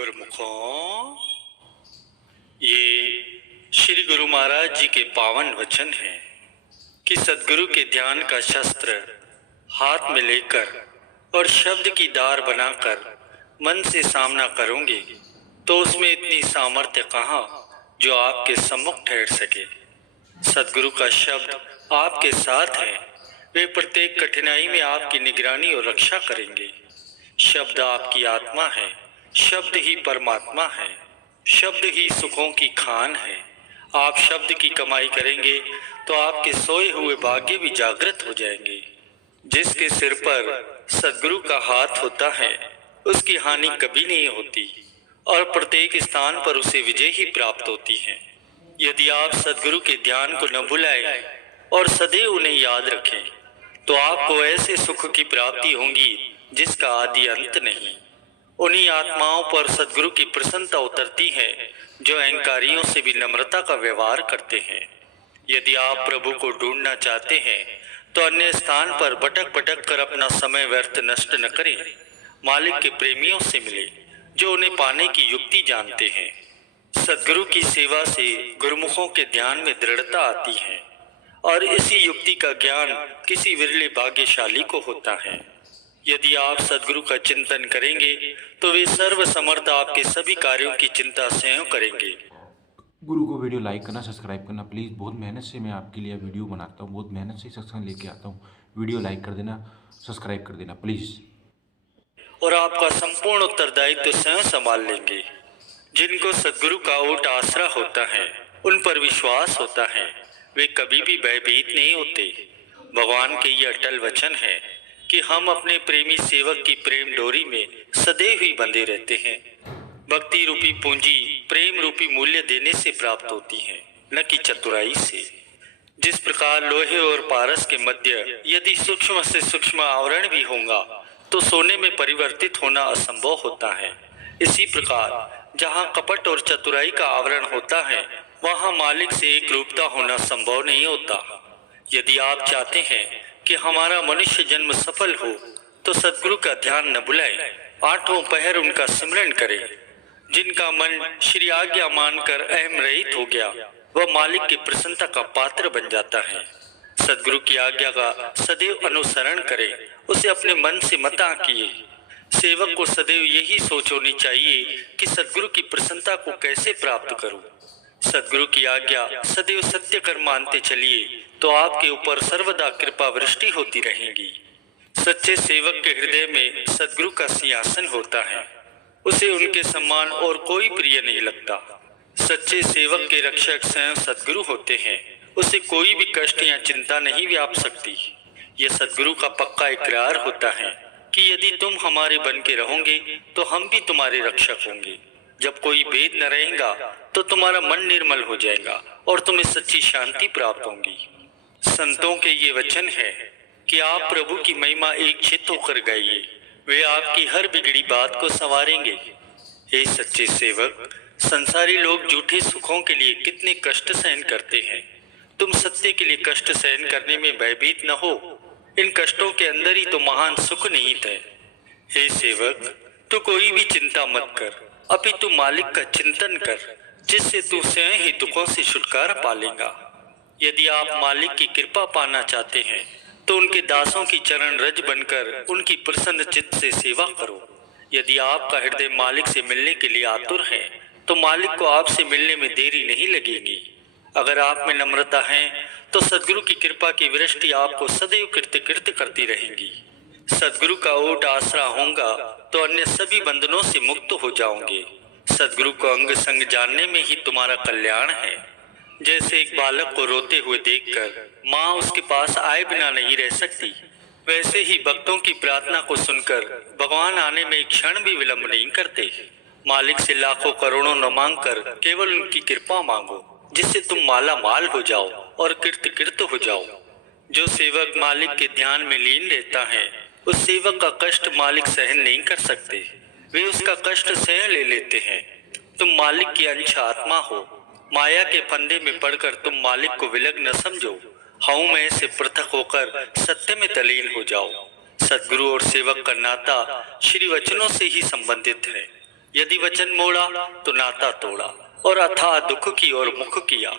गुरुमुखों, ये श्री गुरु महाराज जी के पावन वचन हैं कि सदगुरु के ध्यान का शस्त्र हाथ में लेकर और शब्द की दार बनाकर मन से सामना करोगे तो उसमें इतनी सामर्थ्य कहाँ जो आपके सम्मुख ठहर सके। सदगुरु का शब्द आपके साथ है, वे प्रत्येक कठिनाई में आपकी निगरानी और रक्षा करेंगे। शब्द आपकी आत्मा है, शब्द ही परमात्मा है, शब्द ही सुखों की खान है। आप शब्द की कमाई करेंगे तो आपके सोए हुए भाग्य भी जागृत हो जाएंगे। जिसके सिर पर सदगुरु का हाथ होता है उसकी हानि कभी नहीं होती और प्रत्येक स्थान पर उसे विजय ही प्राप्त होती है। यदि आप सदगुरु के ध्यान को न भुलाएं और सदैव उन्हें याद रखें तो आपको ऐसे सुख की प्राप्ति होगी जिसका आदि अंत नहीं। उन्हीं आत्माओं पर सदगुरु की प्रसन्नता उतरती है जो अहंकारियों से भी नम्रता का व्यवहार करते हैं। यदि आप प्रभु को ढूंढना चाहते हैं तो अन्य स्थान पर भटक भटक कर अपना समय व्यर्थ नष्ट न करें। मालिक के प्रेमियों से मिले जो उन्हें पाने की युक्ति जानते हैं। सदगुरु की सेवा से गुरुमुखों के ध्यान में दृढ़ता आती है और इसी युक्ति का ज्ञान किसी विरले भाग्यशाली को होता है। यदि आप सदगुरु का चिंतन करेंगे तो वे सर्व समर्थ आपके सभी कार्यों की चिंता स्वयं करेंगे। गुरु को वीडियो लाइक करना, सब्सक्राइब करना प्लीज़। बहुत मेहनत से मैं आपके लिए वीडियो बनाता हूँ, बहुत मेहनत से सत्संग लेके आता हूँ। वीडियो लाइक कर देना, सब्सक्राइब कर देना प्लीज़। और आपका संपूर्ण उत्तरदायित्व स्वयं संभाल लेंगे। जिनको सदगुरु का ओट आसरा होता है, उन पर विश्वास होता है, वे कभी भी भयभीत नहीं होते। भगवान के ये अटल वचन है कि हम अपने प्रेमी सेवक की प्रेम डोरी में सदैव ही बंधे रहते हैं। भक्ति रूपी पूंजी प्रेम रूपी मूल्य देने से प्राप्त होती है, न कि चतुराई से। जिस प्रकार लोहे और पारस के मध्य यदि सूक्ष्म से सूक्ष्म आवरण भी होगा तो सोने में परिवर्तित होना असंभव होता है, इसी प्रकार जहाँ कपट और चतुराई का आवरण होता है वहाँ मालिक से एक रूपता होना संभव नहीं होता। यदि आप चाहते हैं कि हमारा मनुष्य जन्म सफल हो तो सदगुरु का ध्यान न भुलाएं, आठों पहर उनका सिमरन करें। जिनका मन श्री आज्ञा मानकर अहम रहित हो गया वह मालिक की प्रसन्नता का पात्र बन जाता है। सदगुरु की आज्ञा का सदैव अनुसरण करें, उसे अपने मन से मत आंकिए। सेवक को सदैव यही सोच होनी चाहिए कि सदगुरु की प्रसन्नता को कैसे प्राप्त करूं। सदगुरु की आज्ञा सदैव सत्य कर मानते चलिए तो आपके ऊपर सर्वदा कृपा वृष्टि होती रहेगी। सच्चे सेवक के हृदय में सदगुरु का सिंहासन होता है, उसे उनके समान और कोई प्रिय नहीं लगता। सच्चे सेवक के रक्षक स्वयं सदगुरु होते हैं, उसे कोई भी कष्ट या चिंता नहीं व्याप सकती। यह सदगुरु का पक्का इकरार होता है कि यदि तुम हमारे बन के रहोगे तो हम भी तुम्हारे रक्षक होंगे। जब कोई भेद न रहेगा तो तुम्हारा मन निर्मल हो जाएगा और तुम्हें सच्ची शांति प्राप्त होगी। संतों के ये वचन है कि आप प्रभु की महिमा एक चित्त होकर गाइए, वे आपकी हर बिगड़ी बात को संवारेंगे। हे सच्चे सेवक, संसारी लोग झूठे सुखों के लिए कितने कष्ट सहन करते हैं, तुम सत्य के लिए कष्ट सहन करने में भयभीत न हो। इन कष्टों के अंदर ही तो महान सुख निहित है। हे सेवक, तू कोई भी चिंता मत कर, अभी तू मालिक का चिंतन कर, जिससे तू स्वयं ही दुखों से छुटकारा पालेगा। यदि आप मालिक की कृपा पाना चाहते हैं तो उनके दासों की चरण रज बनकर उनकी प्रसन्न चित्त से सेवा करो। यदि आपका हृदय मालिक से मिलने के लिए आतुर है तो मालिक को आपसे मिलने में देरी नहीं लगेगी। अगर आप में नम्रता है तो सदगुरु की कृपा की वृष्टि आपको सदैव कृत्य कृत्य करती रहेगी। सदगुरु का ओट आसरा होगा तो अन्य सभी बंधनों से मुक्त हो जाओगे। सदगुरु को अंग संग जानने में ही तुम्हारा कल्याण है। जैसे एक बालक को रोते हुए देखकर माँ उसके पास आए बिना नहीं रह सकती, वैसे ही भक्तों की प्रार्थना को सुनकर भगवान आने में एक क्षण भी विलंब नहीं करते। मालिक से लाखों करोड़ों न मांगकर केवल उनकी कृपा मांगो, जिससे तुम माला माल हो जाओ और कृत कृत हो जाओ। जो सेवक मालिक के ध्यान में लीन रहता है उस सेवक का कष्ट मालिक सहन नहीं कर सकते, वे उसका कष्ट सह ले लेते हैं। तुम मालिक की अंश आत्मा हो, माया के फंदे में पड़कर तुम मालिक को विलग न समझो, हऊं मैं से पृथक होकर सत्य में तलीन हो जाओ। सदगुरु और सेवक का नाता श्री वचनों से ही संबंधित है। यदि वचन मोड़ा तो नाता तोड़ा और अथाह दुख की ओर मुख किया।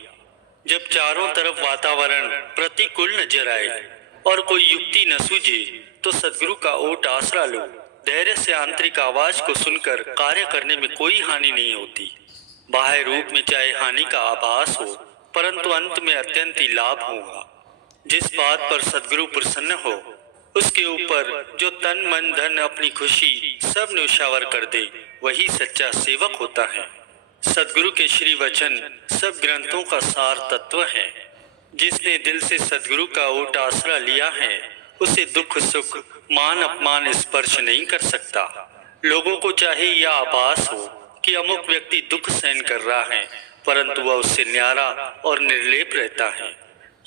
जब चारों तरफ वातावरण प्रतिकूल नजर आए और कोई युक्ति न सूझे तो सदगुरु का ओट आसरा लो। धैर्य से आंतरिक आवाज को सुनकर कार्य करने में कोई हानि नहीं होती। बाह्य रूप में चाहे हानि का आभास हो, परंतु अंत में अत्यंत ही लाभ होगा। जिस बात पर सदगुरु प्रसन्न हो उसके ऊपर जो तन मन धन अपनी खुशी सब न्यौछावर कर दे, वही सच्चा सेवक होता है। सदगुरु के श्री वचन सब ग्रंथों का सार तत्व है। जिसने दिल से सदगुरु का ओट आसरा लिया है उसे दुख सुख मान अपमान स्पर्श नहीं कर सकता। लोगों को चाहे यह आभास हो कि अमुक व्यक्ति दुख सहन कर रहा है, परंतु वह उससे न्यारा और निर्लेप रहता है।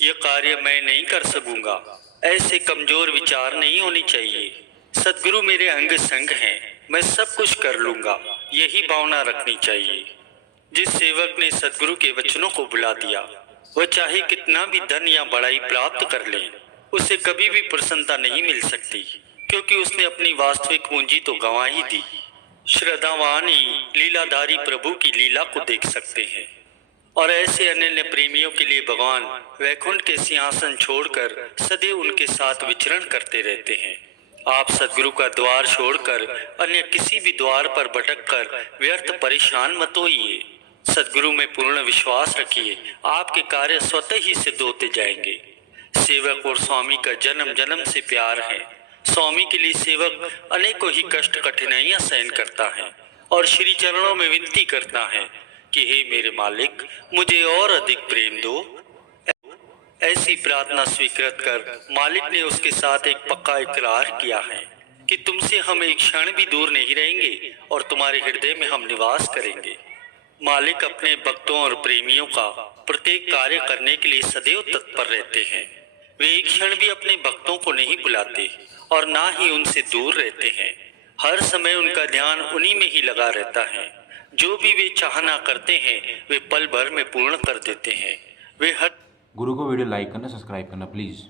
यह कार्य मैं नहीं कर सकूंगा, ऐसे कमजोर विचार नहीं होने चाहिए। सदगुरु मेरे अंग संग हैं, मैं सब कुछ कर लूंगा, यही भावना रखनी चाहिए। जिस सेवक ने सदगुरु के वचनों को बुला दिया, वह चाहे कितना भी धन या बड़ाई प्राप्त कर ले, उसे कभी भी प्रसन्नता नहीं मिल सकती, क्योंकि उसने अपनी वास्तविक पूंजी तो गंवा ही दी। श्रद्धावान ही लीलाधारी प्रभु की लीला को देख सकते हैं, और ऐसे अनन्य प्रेमियों के लिए भगवान वैकुंठ के सिंहासन छोड़कर सदैव उनके साथ विचरण करते रहते हैं। आप सदगुरु का द्वार छोड़कर अन्य किसी भी द्वार पर भटककर व्यर्थ परेशान मत होइए। सदगुरु में पूर्ण विश्वास रखिए, आपके कार्य स्वतः ही सिद्ध होते जाएंगे। सेवक और स्वामी का जन्म जन्म से प्यार है। स्वामी के लिए सेवक अनेकों ही कष्ट कठिनाइयां सहन करता है और श्री चरणों में विनती करता है कि हे मेरे मालिक, मुझे और अधिक प्रेम दो। ऐसी प्रार्थना स्वीकृत कर मालिक ने उसके साथ एक पक्का इकरार किया है कि तुमसे हम एक क्षण भी दूर नहीं रहेंगे और तुम्हारे हृदय में हम निवास करेंगे। मालिक अपने भक्तों और प्रेमियों का प्रत्येक कार्य करने के लिए सदैव तत्पर रहते हैं। वे एक क्षण भी अपने भक्तों को नहीं बुलाते और ना ही उनसे दूर रहते हैं। हर समय उनका ध्यान उन्हीं में ही लगा रहता है। जो भी वे चाहना करते हैं वे पल भर में पूर्ण कर देते हैं। वे हर गुरु को वीडियो लाइक करना, सब्सक्राइब करना प्लीज़।